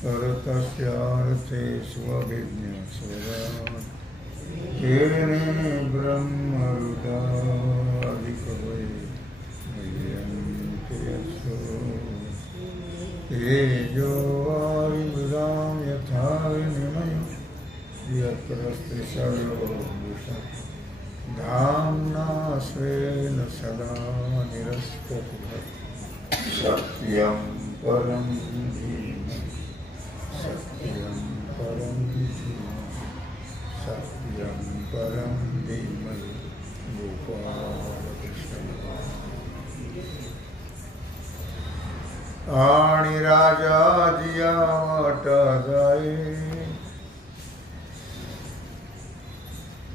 तरतस्यार्थे स्वभिज्ञस्वराट् तेने ब्रह्मरुदादिकवये मह्यन्ति यत्सो तेजो वायुमृदां यथा विनिमयो यत्र स्त्रिशर्यो भूषः धाम्ना स्वेन सदा निरस्तकुहः सत्यं परं धीमहि सत्यं परं धीमहि सत्यं परं धीमहि गोपालकृष्ण आणि राजा जिया वाटा जाये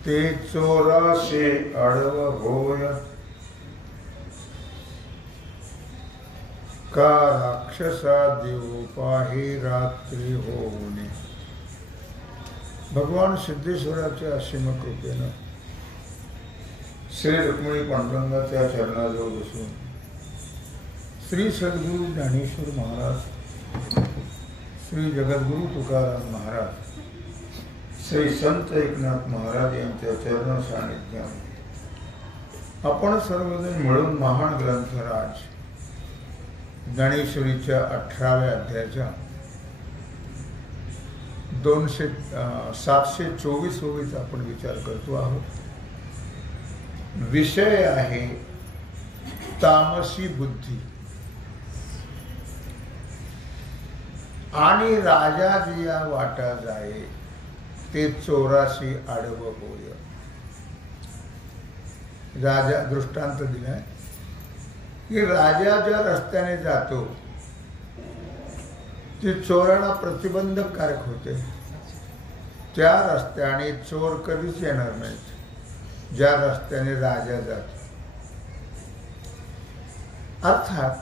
ते चोरासे आडव होय का राक्षसा देव पाहे रात्री होऊने। भगवान सिद्धेश्वराच्या असीम कृपेनं श्री रुक्मिणी पांडुरंगाच्या चरणाजवळ बसून श्री सद्गुरु ज्ञानेश्वर महाराज, श्री जगद्गुरु तुकाराम महाराज, श्री संत एकनाथ महाराज यांच्या चरण सानिध्यात आपण सर्वजण मिळून महान ग्रंथराज ज्ञानेश्वरीच्या 18व्या अध्यायाच्या 724 ओळीचा आपण विचार करतो आहोत। विषय आहे तामसी बुद्धी। आणि राजा जिया वाटा जाये ते चोराशी आडव होय। राजा दृष्टांत दिलाय की राजा ज्या रस्त्याने जातो ते चोराला प्रतिबंधक कारक होते। त्या रस्त्याने चोर कधीच येणार नाहीत ज्या रस्त्याने राजा जातो। अर्थात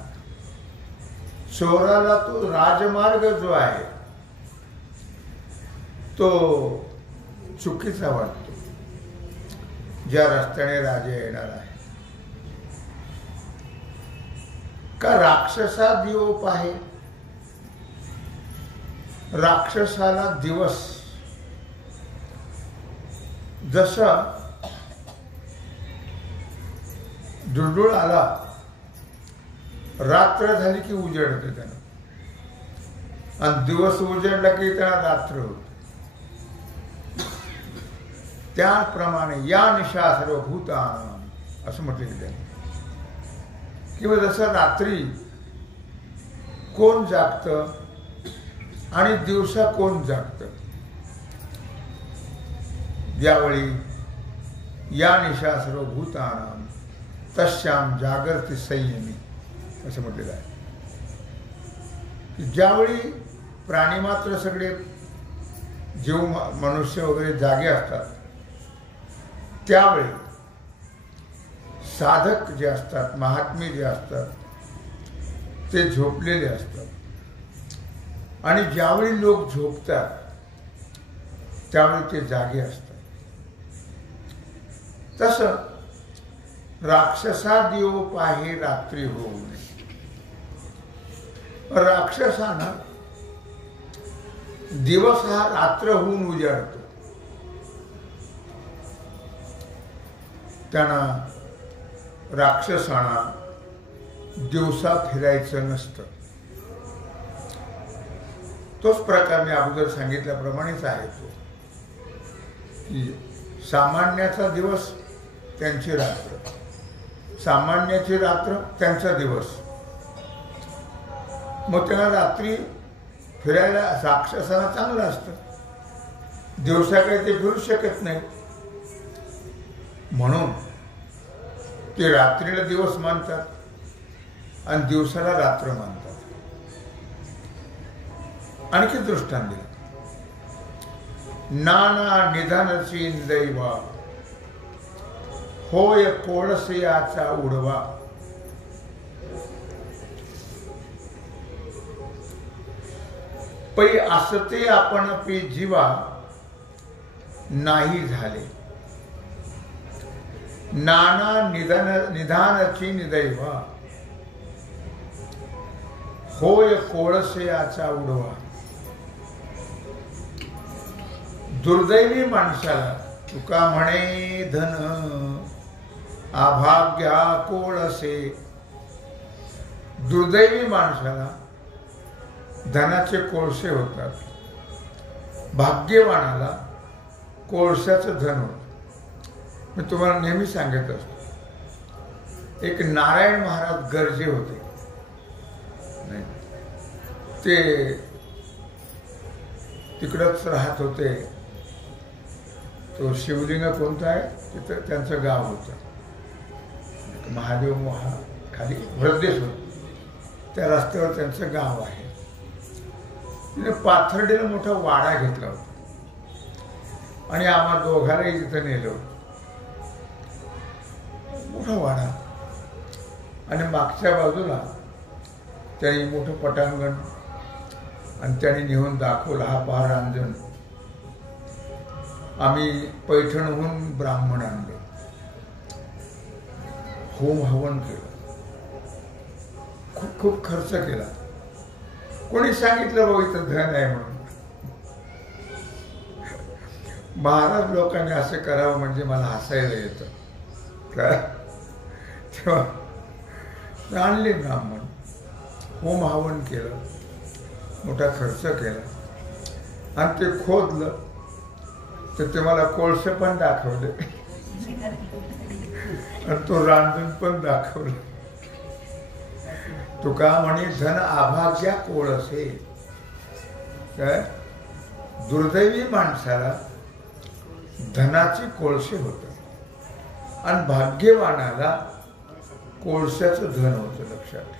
चोराला तो राजमार्ग जो आहे तो चुकीचा वाटतो ज्या रस्त्याने राजा येणार आहे। का राक्षसा दिवप आहे। राक्षसाला दिवस जसा दुर्दुळ आला रात्र झाली की उजेडते त्यानं आणि दिवस उजेडला की त्याला रात्र होते। त्याप्रमाणे या निशा सर्वभूतानां असं म्हटले त्याने किंवा जसं रात्री कोण जागतं आणि दिवसा कोण जागतं। ज्यावेळी या निशा सर्वभूतानां तस्यां जागर्ति संयमी असं म्हटलेलं आहे की ज्यावेळी प्राणीमात्र सगळे जीव मनुष्य वगैरे जागे असतात त्यावेळी साधक जे असतात, महात्मे जे असतात ते झोपलेले असतात आणि ज्यावेळी लोक झोपतात त्यावेळी ते जागे असतात। तसं राक्षसा दिव पाहे रात्री होऊ नये। राक्षसांना दिवस हा रात्र होऊन उजाडतो। त्यांना राक्षसांना दिवसा फिरायचं नसतं। तोच प्रकार मी अगोदर सांगितल्याप्रमाणेच आहे तो की सामान्याचा दिवस त्यांची रात्र, सामान्याची रात्र त्यांचा दिवस। मग त्यांना रात्री फिरायला राक्षसांना चांगलं असतं, दिवसा काही ते फिरू शकत नाही म्हणून ते रात्रीला दिवस मानतात आणि दिवसाला रात्र मानतात। आणखी दृष्टांत दिलं नाना निधानची दैवा होय कोळसयाचा उडवा। पै असते आपण पी जीवा नाही झाले। नाना निधानाची निदैवा, होय कोळसे याचा उडवा. दुर्दैवी माणसाला तुका म्हणे धन, अभाग्या कोळसे. दुर्दैवी माणसाला धनाचे कोळसे होतात, भाग्यवानाला कोळशाचं धन होतं. मी तुम्हाला नेहमी सांगत असतो, एक नारायण महाराज गरजे होते. ते तिकडंच राहत होते. तो शिवलिंग कोणता आहे तिथं त्यांचं गाव होतं. महादेव खाली भरदेश होत, त्या रस्त्यावर त्यांचं गाव आहे. तिने पाथर्डीला मोठा वाडा घेतला होता आणि आम्हा दोघांनाही तिथं नेलं. मोठा वाडा आणि मागच्या बाजूला त्यांनी मोठं पटांगण आणि त्यांनी नेऊन दाखवलं, हा पहा रांजण. आम्ही पैठणहून ब्राह्मण आणले, होम हवन केलं, खूप खूप खर्च केला. कोणी सांगितलं भाऊ इथं धन आहे म्हणून. महाराज असं करावं म्हणजे मला हसायला येतं. काय तेव्हा आणले ब्राह्मण, होम हवन केलं, मोठा खर्च केला आणि ते खोदलं तर ते मला कोळसे पण दाखवले आणि तो रांजण पण दाखवलं. तुका म्हणे धन अभाग्या कोळसे. काय दुर्दैवी माणसाला धनाचे कोळसे होतात आणि भाग्यवानाला कोळशाचं धन होतं. लक्षात ठेवा.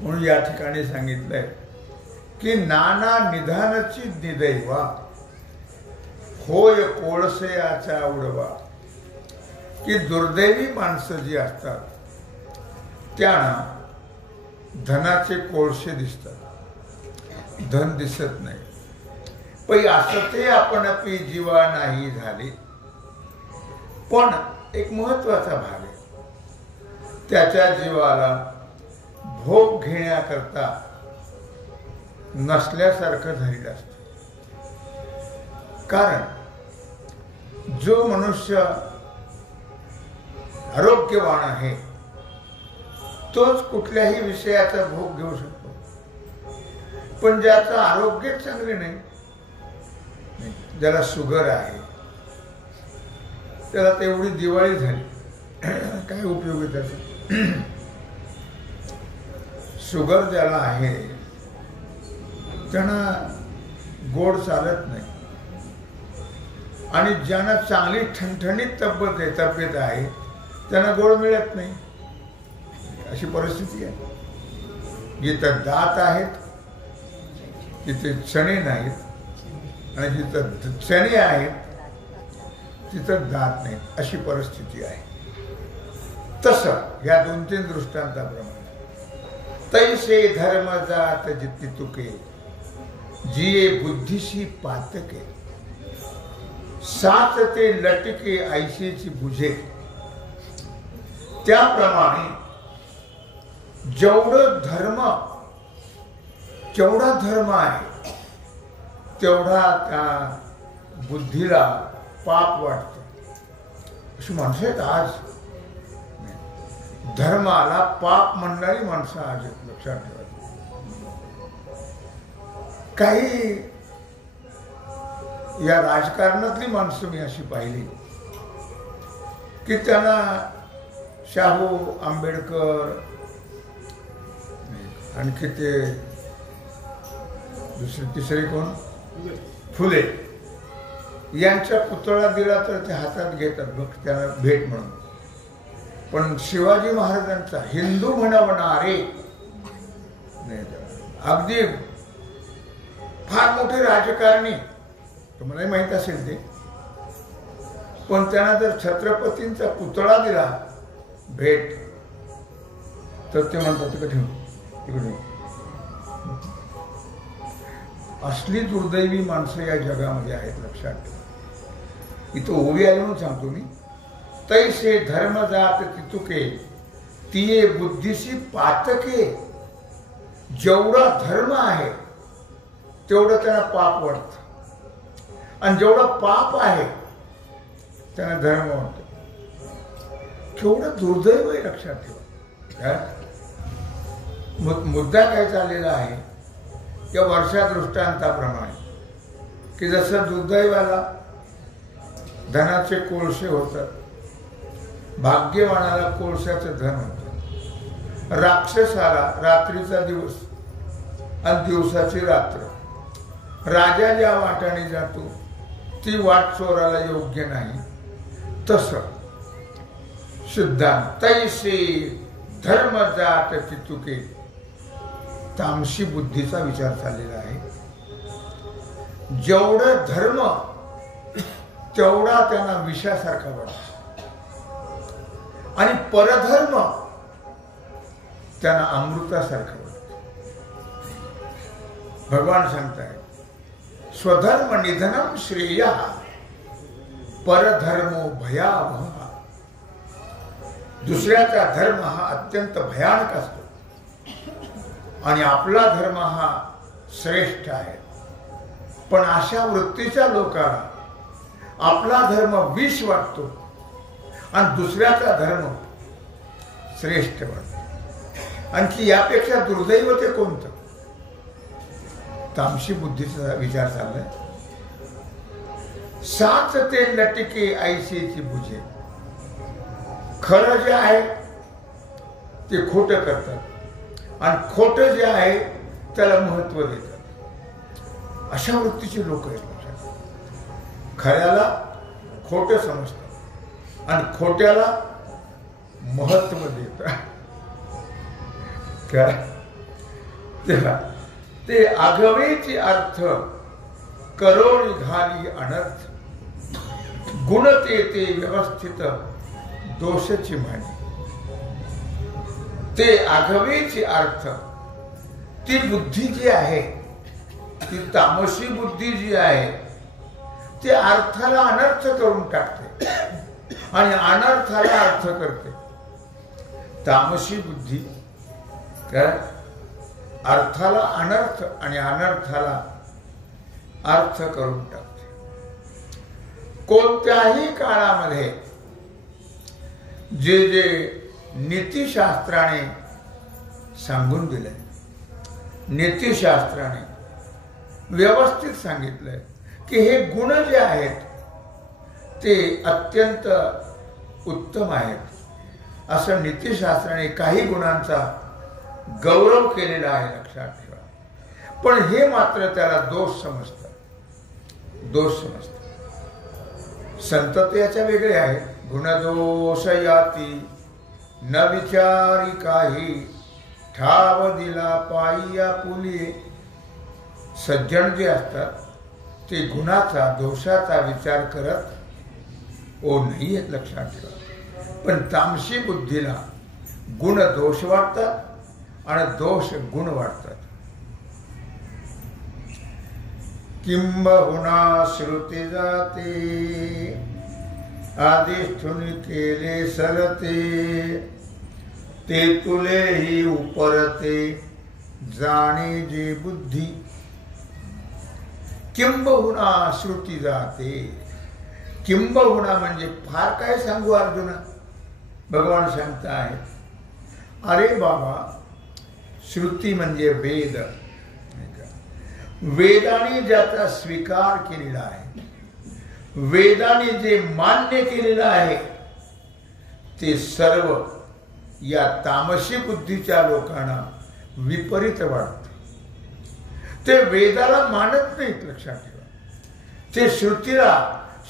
म्हणून या ठिकाणी सांगितलंय की नाना निधानाची निदैवा, होय कोळसयाचा उडवा. की दुर्दैवी माणसं जी असतात त्यांना धनाचे कोळसे दिसतात, धन दिसत नाही. पण असं ते आपण आपली जीवा नाही झाले. पण एक महत्वाचा भाग आहे, त्याच्या जीवाला भोग घेण्याकरता नसल्यासारखं झालेलं असतं. कारण जो मनुष्य आरोग्यवान आहे तोच कुठल्याही विषयाचा भोग घेऊ शकतो. पण ज्याचं आरोग्य चांगले नाही, ज्याला शुगर आहे, त्याला तेवढी दिवाळी झाली, काय उपयोग आहे त्याचा? शुगर ज्याला आहे त्यांना गोड चालत नाही आणि ज्यांना चांगली ठणठणीत तब्येत आहे त्यांना गोड मिळत नाही. अशी परिस्थिती आहे. जिथं दात आहेत तिथे चणे नाहीत आणि जिथं चणे आहेत तिथं दात नाहीत, अशी परिस्थिती आहे. तसं या 2-3 दृष्टांताप्रमाणे तैसे धर्म जात जिती तुके, जिये बुद्धीशी पातके, सात ते लटके ऐशीची बुझे. त्याप्रमाणे जेवढा धर्म आहे तेवढा त्या बुद्धीला पाप वाटतं. अशी माणसं आहेत आज. धर्माला पाप म्हणणारी माणसं आज आहेत. लक्षात ठेवा. काही या राजकारणातली माणसं मी अशी पाहिली की त्यांना शाहू, आंबेडकर, आणखी ते तिसरे कोण, फुले, यांच्या पुतळा दिला तर ते हातात घेतात बघ, त्यांना भेट म्हणून. पण शिवाजी महाराजांचा हिंदू म्हणवणारे अगदी फार मोठे राजकारणी, तुम्हाला माहित असेल ते, पण त्यांना जर छत्रपतींचा पुतळा दिला भेट तर ते म्हणतात तिकडे तिकडे. असली दुर्दैवी माणसं या जगामध्ये आहेत. लक्षात ठेवा. इथं ओवी आली म्हणून सांगतो मी. तैसे धर्म जात तितुके तिये बुद्धीशी पातके. जेवढा धर्म आहे तेवढं त्यांना पाप वाटतं आणि जेवढं पाप आहे त्यांना धर्म वाटतो. केवढं दुर्दैव आहे लक्षात ठेवा. मुद्दा काय चाललेला आहे या वर्षा दृष्टांताप्रमाणे की जसं दुर्दैवाला धनाचे कोळसे होतात, भाग्यवानाला कोळशाचं धन होतं, राक्षसाला रात्रीचा दिवस आणि दिवसाची रात्र, राजा ज्या वाटाने जातो ती वाट चोराला योग्य नाही. तसं सिद्धांत तैसे धर्म जात तितुके तामशी बुद्धीचा विचार चाललेला आहे. जेवढं धर्म तेवढा त्यांना विषासारखा वाटतो आणि परधर्म त्यांना अमृतासारखं वाटतं. भगवान सांगताय स्वधर्म निधनम श्रेय परधर्मो भयावह. दुसऱ्याचा धर्म हा अत्यंत भयानक असतो आणि आपला धर्म हा श्रेष्ठ आहे. पण अशा वृत्तीच्या लोकांना आपला धर्म विष वाटतो आणि दुसऱ्याचा धर्म श्रेष्ठ वाटतो. आणखी यापेक्षा दुर्दैव ते कोणतं? तामशी बुद्धीचा विचार चाललाय. साच ते लटके ऐशीची बुझे. खरं जे आहे ते खोटं करतात आणि खोटं जे आहे त्याला महत्व देतात. अशा वृत्तीचे लोक आहेत. खऱ्याला खोटं समजतात आणि खोट्याला महत्व देतात. काय तेव्हा ते आघवेचे अर्थ करोळी घाली अनर्थ. गुण ते व्यवस्थित दोषची म्हणे. ते आघवेचे अर्थ ती बुद्धी जी आहे ती तामसी बुद्धी जी आहे ती अर्थाला अनर्थ करून टाकते आणि अनर्थाला अर्थ करते. तामसी बुद्धी काय अर्थाला अनर्थ आणि अनर्थाला अर्थ करून टाकते. कोणत्याही काळामध्ये जे जे नीतिशास्त्राने सांगून दिलंय, नीतिशास्त्राने व्यवस्थित सांगितलंय की हे गुण जे आहेत ते अत्यंत उत्तम आहेत असं नीतिशास्त्राने काही गुणांचा गौरव केलेला आहे. लक्षात ठेवा. पण हे मात्र त्याला दोष समजतात. दोष समजतात. संत तर याच्या वेगळे आहे. गुणदोष याती न विचारी काही ठाव दिला पायी पुलिये. सज्जन जे असतात ते गुणाचा दोषाचा विचार करत नाही आहेत. लक्षात ठेवा. पण तामसी बुद्धीला गुण दोष वाटतात आणि दोष गुण वाटतात. किंबहुना श्रुती जाते आदिष्ठून केले सरते ते तुलेही उपरते जाणे जे बुद्धी. किंबहुना श्रुती जाते. किंबहुना म्हणजे फार काय सांगू अर्जुना. भगवान सांगता आहे अरे बाबा श्रुती म्हणजे वेद. वेदाने ज्याचा स्वीकार केलेला आहे, वेदाने जे मान्य केलेलं आहे ते सर्व या तामसी बुद्धीच्या लोकांना विपरीत वाटतं. ते वेदाला मानत नाहीत. लक्षात ठेवा. ते श्रुतीला,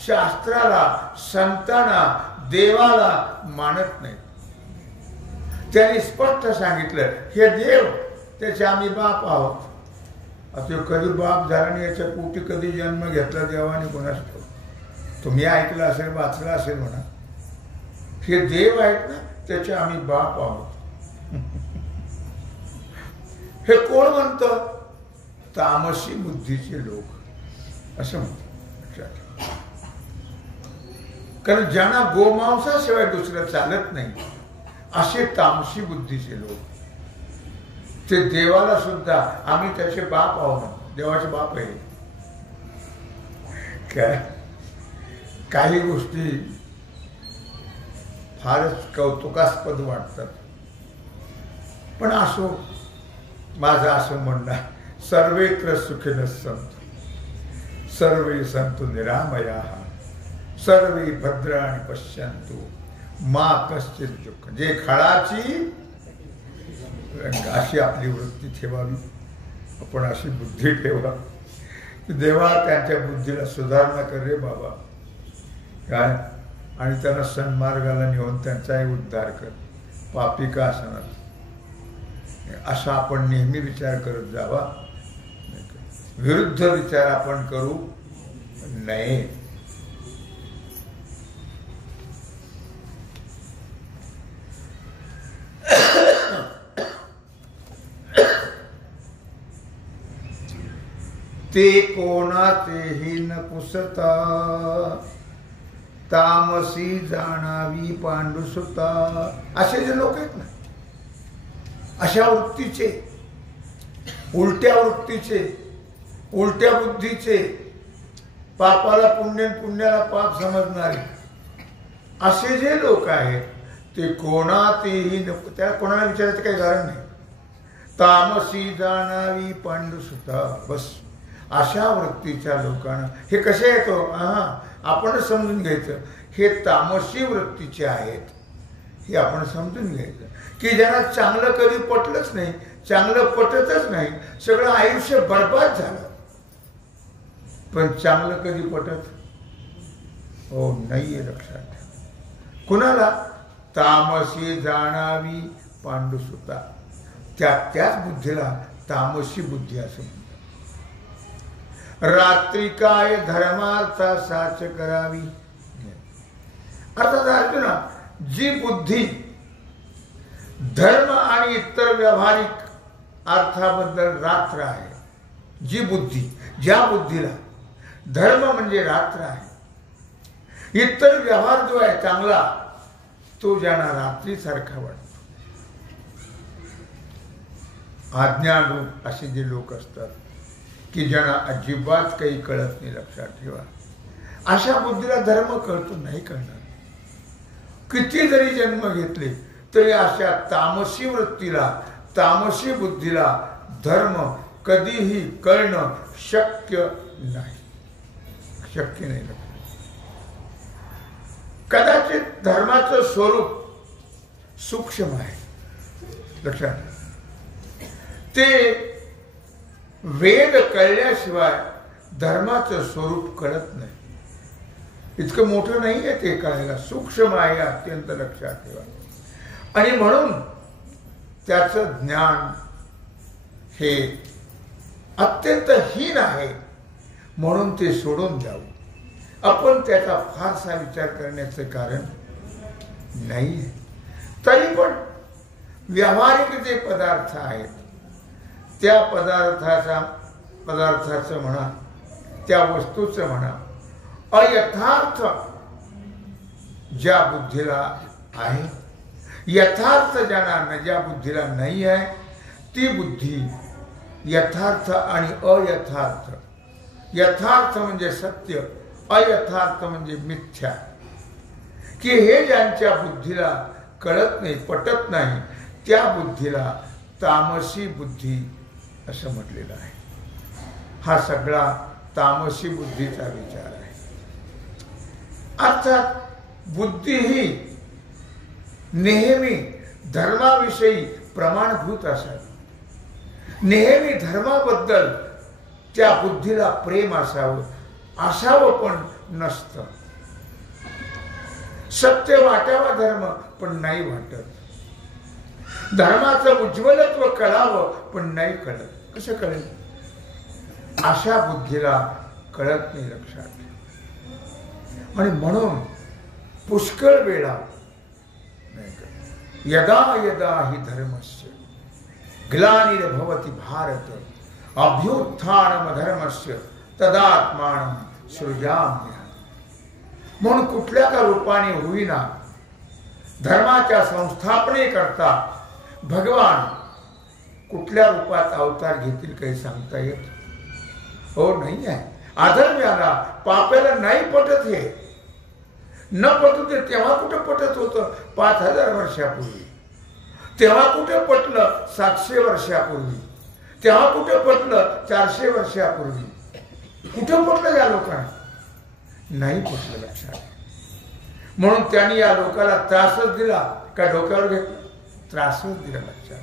शास्त्राला, संतांना, देवाला मानत नाहीत. त्यांनी स्पष्ट सांगितलं हे देव त्याचे आम्ही बाप आहोत. आता कधी बाप झाला आणि याच्या पोटी कधी जन्म घेतला देवाने कोणास ठाऊक. तुम्ही ऐकलं असेल, वाचलं असेल म्हणा. हे देव आहेत ना त्याचे आम्ही बाप आहोत. हे कोण म्हणतं? तामसी बुद्धीचे लोक असं म्हणतात. कारण ज्यांना गोमांसाशिवाय दुसरं चालत नाही असे तामसी बुद्धीचे लोक, ते देवाला सुद्धा आम्ही त्याचे बाप आहोत, देवाचे बाप आहे काय. काही गोष्टी फारच कौतुकास्पद वाटतात, पण असो, माझं असं म्हणणं, सर्वेत्र सुखिनः सन्तु, सर्वे सन्तु निरामयाः, सर्वे भद्राणि पश्यन्तु मा कश्चित् दुःख. जे खळाची अशी आपली वृत्ती ठेवावी, आपण अशी बुद्धी ठेवा. देवा त्यांच्या बुद्धीला सुधारणा कर रे बाबा काय, आणि त्यांना सन्मार्गाला नेऊन त्यांचाही उद्धार कर, पापी का असणार. असा आपण नेहमी विचार करत जावा, विरुद्ध विचार आपण करू नये. ते कोणाचेही न पुसता, तामसी जाणावी पांडुसुता. असे जे लोक आहेत ना, अशा वृत्तीचे, उलट्या वृत्तीचे, उलट्या बुद्धीचे, पापाला पुण्य, पुण्याला पाप समजणारे असे जे लोक आहेत, ते कोणातेही नको, त्याला कोणाला विचारायचं काही कारण नाही. तामसी जाणावी पांडुसुता, बस अशा वृत्तीच्या लोकांना हे कसे येतो, आपण समजून घ्यायचं, हे तामसी वृत्तीचे आहेत, हे आपण समजून घ्यायचं. की ज्यांना चांगलं कधी पटलंच नाही, चांगलं पटतच नाही, सगळं आयुष्य बरबाद झालं, पण चांगलं कधी पटत हो नाहीये. लक्षात ठेवा. कुणाला? तामसी जाणावी पांडुसुता, त्याच बुद्धीला तामसी बुद्धी असं म्हणतात. रात्री काय धर्मार्था साच करावी. अर्थात अर्जुना, जी बुद्धी धर्म आणि इतर व्यावहारिक अर्थाबद्दल रात्र आहे, जी बुद्धी, ज्या बुद्धीला धर्म म्हणजे रात्र आहे, इतर व्यवहार जो आहे चांगला, तो ज्यांना रात्री सारखा वाटतो, अज्ञानरूप असे जे लोक असतात की ज्यांना अजिबात काही कळत नाही. लक्षात ठेवा, अशा बुद्धीला धर्म कळतो नाही कळणार. किती जरी जन्म घेतले तरी अशा तामसी वृत्तीला, तामसी बुद्धीला धर्म कधीही कळणं शक्य नाही, शक्य नाही. कदाचित धर्माचं स्वरूप सूक्ष्म आहे. लक्षात, ते वेद कळल्याशिवाय धर्माचं स्वरूप कळत नाही. इतकं मोठं नाही आहे ते कळायला, सूक्ष्म आहे अत्यंत. लक्षात ठेवा. आणि म्हणून त्याचं ज्ञान हे अत्यंत हीन आहे, म्हणून ते सोडून द्यावं. आपण त्याचा फारसा विचार करण्याचं कारण नाही. तरी पण व्यावहारिक जे पदार्थ आहेत, त्या पदार्थाचं म्हणा, त्या वस्तूचं म्हणा, अयथार्थ ज्या बुद्धीला आहे, यथार्थ ज्यांना ज्या बुद्धीला नाही आहे, ती बुद्धी यथार्थ आणि अयथार्थ, यथार्थ म्हणजे सत्य, अयथार्थ म्हणजे मिथ्या, की हे ज्यांच्या बुद्धीला कळत नाही, पटत नाही, त्या बुद्धीला तामसी बुद्धी असं म्हटलेलं आहे. हा सगळा तामसी बुद्धीचा विचार आहे. अर्थात बुद्धी ही नेहमी धर्माविषयी प्रमाणभूत असावी. नेहमी धर्माबद्दल त्या बुद्धीला प्रेम असावं पण नसतं. सत्य वाटावा धर्म, पण नाही वाटत. धर्माचं उज्ज्वलत्व कळावं, पण नाही कळत. कसं कळेल? अशा बुद्धीला कळत नाही. लक्षात. आणि म्हणून पुष्कळ वेळा यदा यदा हि धर्मस्य ग्लानिर्भवति भारत अभ्युत्थानम धर्मस्य तदात्मानं सृजाम्यहम्. म्हणून कुठल्या का रूपाने होईना धर्माच्या संस्थापनेकरता भगवान कुठल्या रूपात अवतार घेतील काही सांगता येत हो नाही आहे. अधर्म्याला पापाला नाही पटत, हे न पटत तेव्हा कुठं पटत होतं 5000 वर्षापूर्वी, तेव्हा कुठे पटलं 700 वर्षापूर्वी, तेव्हा कुठे पटलं 400 वर्षापूर्वी, कुठं पटलं या लोकांना नाही पटलं. लक्षात. म्हणून त्यांनी या लोकाला त्रासच दिला का डोक्यावर घेतलं, त्रासच दिला. लक्षात.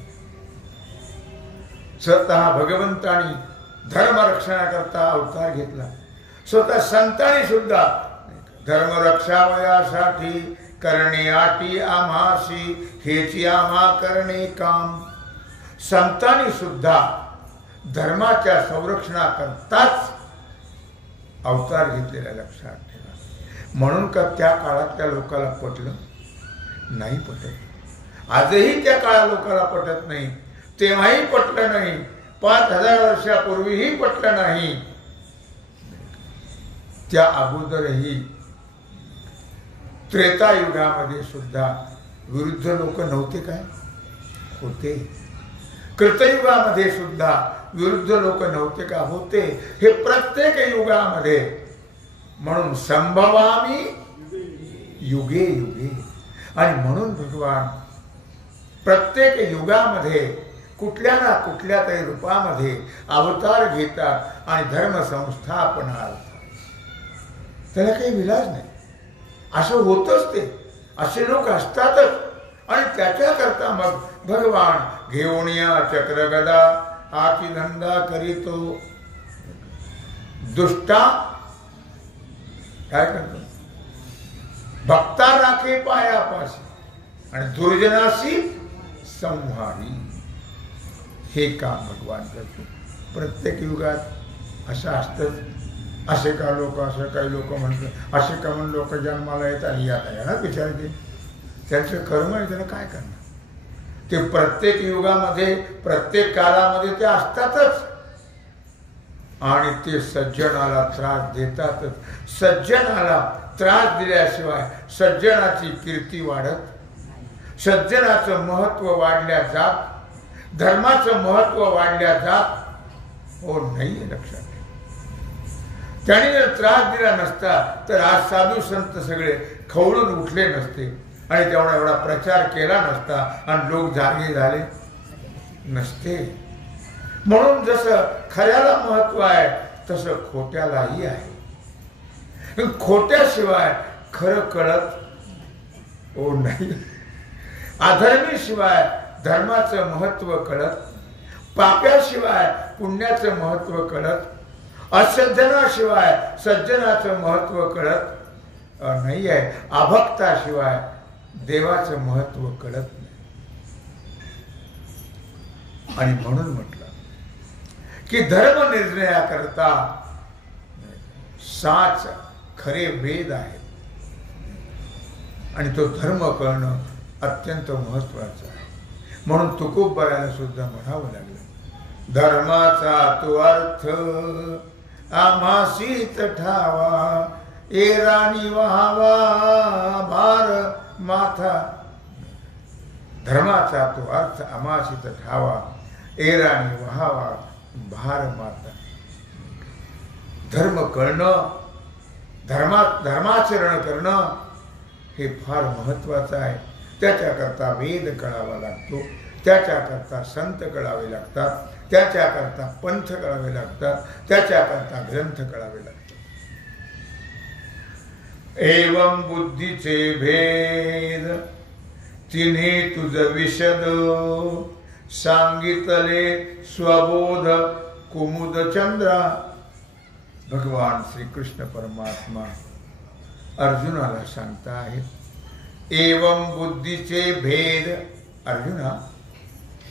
स्वतः भगवंतानी धर्म रक्षणाकरता अवतार घेतला, स्वतः संतांनी सुद्धा धर्म रक्षावयासाठी करणे आटी आम्हासी हेची आम्हा करणे काम. संतांनी सुद्धा धर्माच्या संरक्षणाकरताच अवतार घेतलेला लक्षात ठेवा. म्हणून का त्या काळातल्या लोकांना पटलं नाही, पटत. आजही त्या काळा लोकांना पटत नाही, तेव्हाही पटलं नाही, 5000 वर्षापूर्वीही पटलं नाही, त्या अगोदरही त्रेतायुगामध्ये सुद्धा विरुद्ध लोक नव्हते काय, होते. कृतयुगामध्ये सुद्धा विरुद्ध लोक नव्हते का, होते. हे प्रत्येक युगामध्ये. म्हणून संभवामी युगे युगे. आणि म्हणून भगवान प्रत्येक युगामध्ये कुठल्या ना कुठल्या तरी रूपामध्ये अवतार घेतात आणि धर्म संस्थापनार्थ. त्याला काही विलाज नाही, असं होतच. ते असे लोक असतातच. आणि त्याच्याकरता मग भगवान घेऊन या चक्र गदा हाती धंदा करीतो. दुष्टा काय करतो, भक्ता राखे पायापाशी आणि दुर्जनाशी संहारी. हे काम भगवान करतो. प्रत्येक युगात असं असतंच. असे का लोक, असं काही लोक म्हणतात, असे का म्हणून लोक जन्माला येतात आणि आता बिचारे ते त्यांचं कर्म आहे, त्याला काय करणार. ते प्रत्येक युगामध्ये प्रत्येक काळामध्ये ते असतातच. आणि ते सज्जनाला त्रास देतातच. सज्जनाला त्रास दिल्याशिवाय सज्जनाची कीर्ती वाढत, सज्जनाचं महत्व वाढल्या जात, धर्माचं महत्व वाढल्या जात हो नाही. लक्षात. त्याने जर त्रास दिला नसता तर आज साधू संत सगळे खवळून उठले नसते आणि तेवढा एवढा प्रचार केला नसता आणि लोक जागे झाले नसते. म्हणून जसं खऱ्याला महत्व आहे तसं खोट्यालाही आहे. खोट्याशिवाय खरं कळत हो नाही. अधर्मीशिवाय धर्माचं महत्व कळत, पाप्याशिवाय पुण्याचं महत्व कळत, असज्जनाशिवाय सज्जनाचं महत्व कळत नाही आहे. अभक्ताशिवाय देवाचं महत्व कळत नाही. आणि म्हणून म्हटलं की धर्म निर्णयाकरता 6 खरे वेद आहेत आणि तो धर्म कळणं अत्यंत महत्वाचं आहे. म्हणून तुकोबराला सुद्धा म्हणावं लागलं, धर्माचा तो अर्थ आम्हासीत ठावा, एराणी व्हावा भार माथा. धर्माचा तो अर्थ आम्हासीत ठावा, एराणी व्हावा भार माता. धर्म कळणं, धर्माचरण करणं हे फार महत्वाचं आहे. त्याच्याकरता वेद कळावा लागतो, त्याच्याकरता संत कळावे लागतात, त्याच्याकरता पंथ कळावे लागतात, त्याच्याकरता ग्रंथ कळावे लागतात. एवं बुद्धीचे भेद तिन्ही तुझ विशद, सांगितले स्वबोध कुमुद चंद्रा. भगवान श्री कृष्ण परमात्मा अर्जुनाला सांगता आहेत, एवं बुद्धीचे भेद. अर्जुना,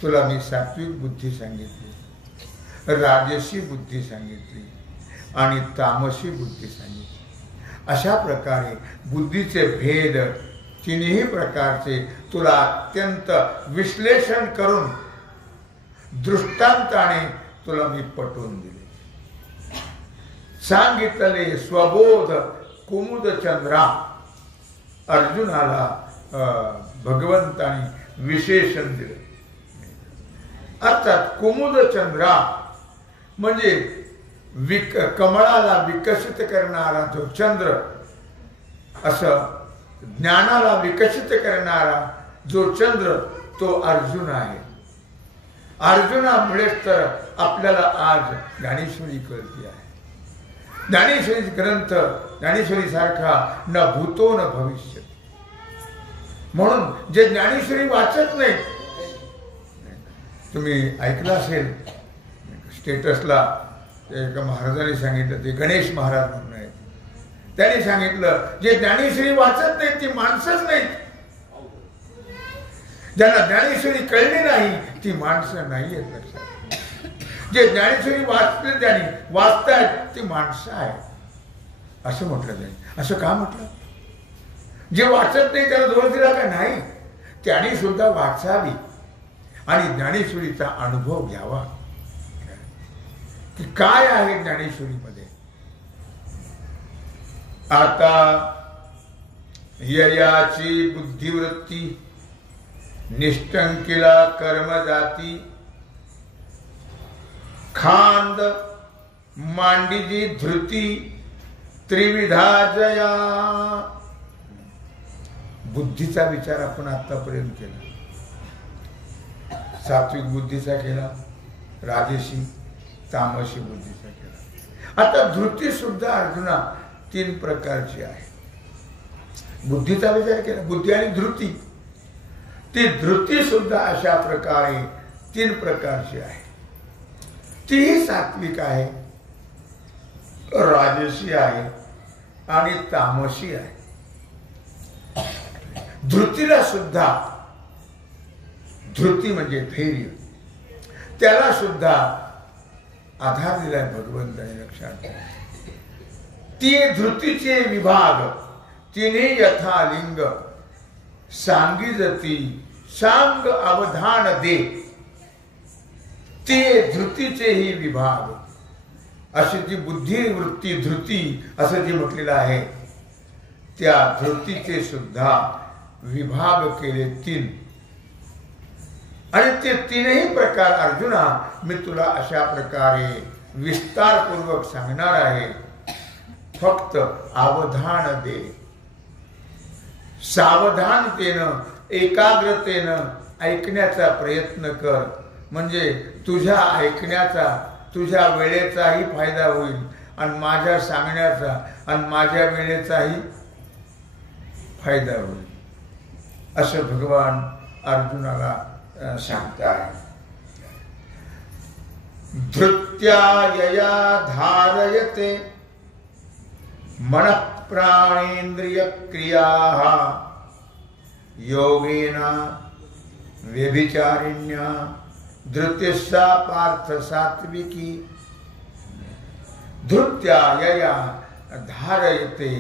तुला मी सात्विक बुद्धी सांगितली, राजसी बुद्धी सांगितली आणि तामसी बुद्धी सांगितली. अशा प्रकारे बुद्धीचे भेद तिन्ही प्रकारचे तुला अत्यंत विश्लेषण करून दृष्टांताने तुला मी पटवून दिले. सांगितले स्वबोध कुमुद चंद्रा अर्जुनाला भगवंताने विशेषण दिलं. अर्थात कुमुद चंद्रा म्हणजे कमळाला विकसित करणारा जो चंद्र, असं ज्ञानाला विकसित करणारा जो चंद्र तो अर्जुन आहे. अर्जुनामुळेच तर आपल्याला आज ज्ञानेश्वरी कळती आहे. ज्ञानेश्वरी ग्रंथ, ज्ञानेश्वरी सारखा न भूतो न भविष्य. म्हणून जे ज्ञानेश्वरी वाचत नाही, तुम्ही ऐकलं असेल स्टेटसला एका महाराजांनी सांगितलं, ते गणेश महाराज म्हणून आहेत, त्यांनी सांगितलं जे ज्ञानेश्वरी वाचत नाहीत ती माणसंच नाहीत. ज्यांना ज्ञानेश्वरी कळली नाही ती माणसं नाही आहेत. लक्षात, जे ज्ञानेश्वरी वाचले त्यांनी वाचतायत ती माणसं आहेत असं म्हटलं जाईल. असं का म्हटलं? जे वाचत नाही त्याला दोष दिला का? नाही, त्यांनी सुद्धा वाचावी आणि ज्ञानेश्वरीचा अनुभव घ्यावा की काय आहे ज्ञानेश्वरीमध्ये. आता ययाची बुद्धिवृत्ती निष्ठंकिला कर्म जाती खांद मांडीजी धृती त्रिविधा जया. बुद्धीचा विचार आपण आतापर्यंत केला. सात्विक बुद्धीचा केला, राजसी तामसी बुद्धीचा केला. आता धृती सुद्धा अर्जुना 3 प्रकारची आहे. बुद्धीचा विचार केला, बुद्धी आणि धृती. ती धृती सुद्धा अशा प्रकारे 3 प्रकारची आहे. तीही सात्विक आहे, राजसी आहे आणि तामसी आहे. धृतीला सुद्धा, धृती म्हणजे धैर्य, त्याला सुद्धा आधार दिलाय भगवंताने. लक्षात घ्या, ती धृतीचे विभाग तिने यथालिंग सांगिजती सांग अवधान दे. ते धृतीचेही विभाग, अशी जी बुद्धिवृत्ती धृती असं जे म्हटलेलं आहे, त्या धृतीचे सुद्धा विभाग केले 3. आणि ते 3ही प्रकार अर्जुना मी तुला अशा प्रकारे विस्तारपूर्वक सांगणार आहे. फक्त अवधान दे, सावधानतेनं एकाग्रतेनं ऐकण्याचा प्रयत्न कर. म्हणजे तुझ्या ऐकण्याचा, तुझ्या वेळेचाही फायदा होईल आणि माझ्या सांगण्याचा आणि माझ्या वेळेचाही फायदा होईल, असं भगवान अर्जुनाला सांगतात. धृत्या यया धारयते मन प्राणेन्द्रिय क्रियाः योगेन व्यभिचारिण्या धृतिस्सा पार्थ सात्विकी. धृत्या यया धारयते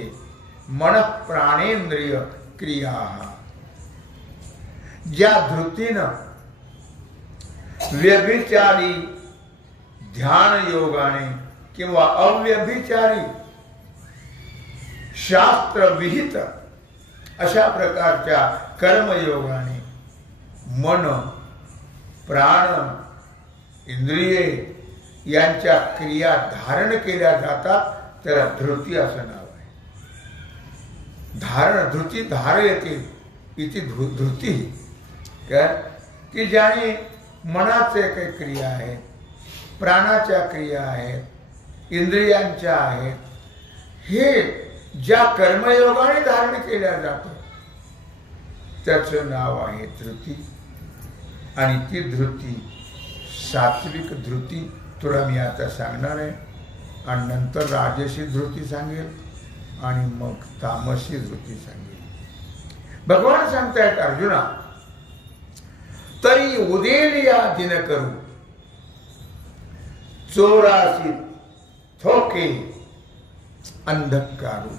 मन प्राणेन्द्रिय क्रियाः. ज्या धृतीनं व्यभिचारी ध्यान योगाने किंवा अव्यभिचारी शास्त्र विहित अशा प्रकारच्या कर्मयोगाने मन, प्राण, इंद्रिये यांच्या क्रिया धारण केल्या जातात, त्याला धृती असं नाव आहे. धारण, धृती धारयते इथे धृती, काय की ज्याने मनाचे काही क्रिया आहेत, प्राणाच्या क्रिया आहेत, इंद्रियांच्या आहेत, हे ज्या कर्मयोगाने धारण केल्या जातं त्याचं नाव आहे धृती. आणि ती धृती सात्विक धृती तुला मी आता सांगणार आहे, आणि नंतर राजसी धृती सांगेल आणि मग तामसी धृती सांगेल. भगवान सांगतायत अर्जुना, तरी उदेल या दिन करू चोरासी थोके अंधकारू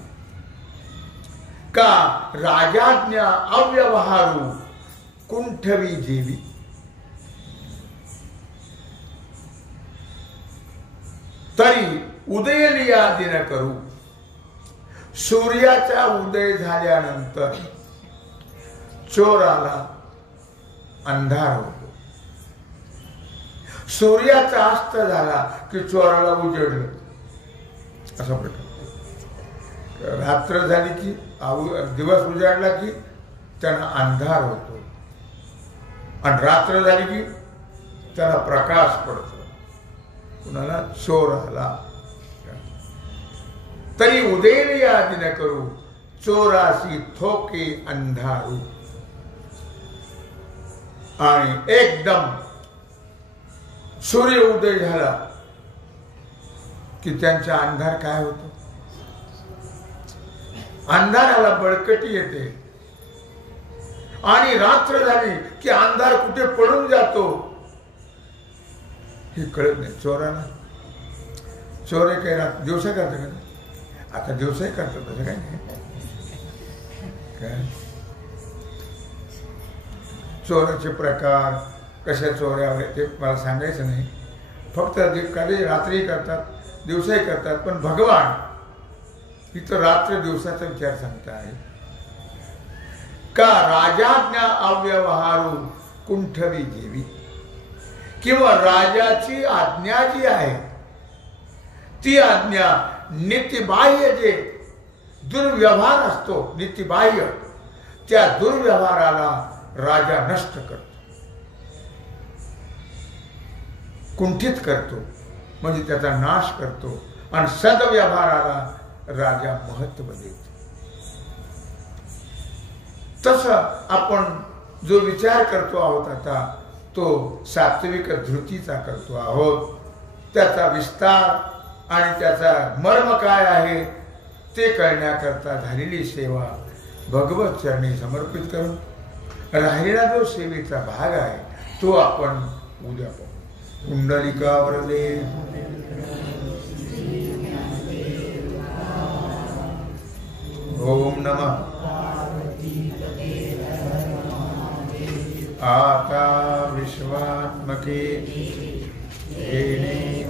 का राजाज्ञा अव्यवहारू कुंठवी जेवी. तरी उदयलिया दिन करू, सूर्याचा उदय झाल्यानंतर चोराला अंधार होतो. सूर्याचा अस्त झाला की चोराला उजेडलं. असा प्रकार. रात्र झाली की दिवस उजाडला की त्यांना अंधार होतो आणि रात्र झाली की त्याला प्रकाश पडतो. कुणाला? चोराला. तरी उदय याद न करू चोरासी थोके अंधारू. आणि एकदम सूर्य उदय झाला की त्यांचा अंधार काय होतो? अंधाराला बळकटी येते आणि रात्र झाली की अंधार कुठे पडून जातो हे कळत नाही चोराला. चोर काही दिवसा करतात का? आता दिवसाही करतात तसं काही नाही. काय चोराचे प्रकार कशा चोऱ्या ते मला सांगायचं नाही. फक्त कधी रात्री करतात दिवसाही करतात. पण भगवान इथं रात्र दिवसाचा विचार सांगता आहे का? राजाज्ञा अव्यवहारू कुंठवी देवी. किंवा राजाची आज्ञा जी आहे ती आज्ञा नीतिबाह्य जे दुर्व्यवहार असतो नीतिबाह्य त्या दुर्व्यवहाराला राजा नष्ट करतो, कुंठित करतो, म्हणजे त्याचा नाश करतो. आणि सद्व्यवहाराला राजा महत्व देतो. तसं आपण जो विचार करतो आहोत आता तो सात्विक धृतीचा करतो आहोत. त्याचा विस्तार आणि त्याचा मर्म काय आहे ते कळण्याकरता झालेली सेवा भगवत चरणी समर्पित करून राहिलेला जो सेवेचा भाग आहे तो आपण उद्या पाहू. कुंडलिका वरदे. ओम नमः. आता विश्वात्मके येणे